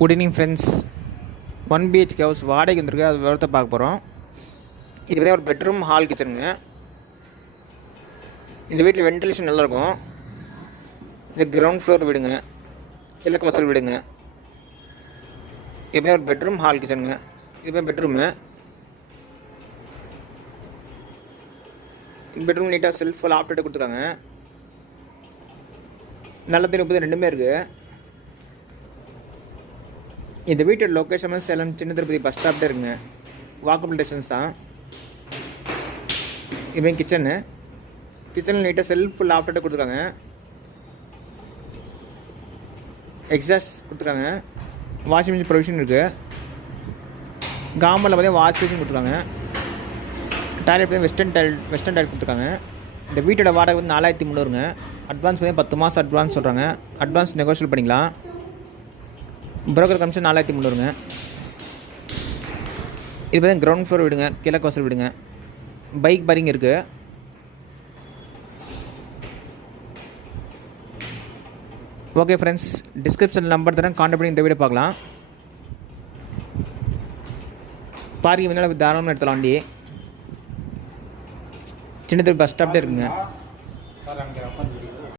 Good evening friends. 1 BHK house வாடகைக்கு வந்திருக்கு. அது விவரத்தை பார்க்க போகிறோம். இது பார்த்தீங்கன்னா ஒரு பெட்ரூம் ஹால் கிச்சனுங்க. இந்த வீட்டில் வென்டிலேஷன் நல்லாயிருக்கும். இது கிரவுண்ட் ஃப்ளோர் வீடுங்க, கிழக்கு வாசல் வீடுங்க. இது ஒரு பெட்ரூம் ஹால் கிச்சனுங்க. இது பெட்ரூமு. பெட்ரூம் நீட்டாக செல்ஃப் லாப்டாப் கொடுத்துருக்காங்க. நல்ல தண்ணி உப்பு ரெண்டுமே இருக்குது. இந்த வீட்டோட லொக்கேஷன் சேலம் சின்ன திருப்பதி பஸ் ஸ்டாப்டே இருக்குங்க. வாக்கபிள் டிஸ்டன்ஸ் தான். இப்போ கிச்சனில் நீட்டாக செல்ஃப் லாப்டாப் கொடுத்துருக்காங்க. எக்ஸாஸ்ட் கொடுத்துருக்காங்க. வாஷிங் மிஷின் ப்ரொவிஷன் இருக்குது. காம்பனில் பார்த்தீங்கன்னா வாஷ் மிஷின் கொடுத்துருக்காங்க. டாய்லெட் பார்த்தீங்கன்னா வெஸ்டர்ன் டைல் கொடுத்துருக்காங்க. இந்த வீட்டோட வாடகை வந்து 4300ங்க. அட்வான்ஸ் பார்த்தீங்கன்னா 10 மாதம் அட்வான்ஸ் சொல்கிறாங்க. அட்வான்ஸ் நெகோஷியல் பண்ணிக்கலாம். புரோக்கர் கமிஷன் 4300ங்க. இது பார்த்தீங்கன்னா கிரவுண்ட் ஃப்ளோர் விடுங்க, கிழக்கு வாசல் விடுங்க. பைக் பார்க்கிங் இருக்குது. ஓகே ஃப்ரெண்ட்ஸ், டிஸ்கிரிப்ஷனில் நம்பர் தரேன், கான்டாக்ட் பண்ணி இந்த வீடியோ பார்க்கலாம். பார்க்கிங் வந்து தாராளமாக எடுத்துலாம். வண்டி சின்ன பஸ் ஸ்டாப்லேயே இருக்குங்க.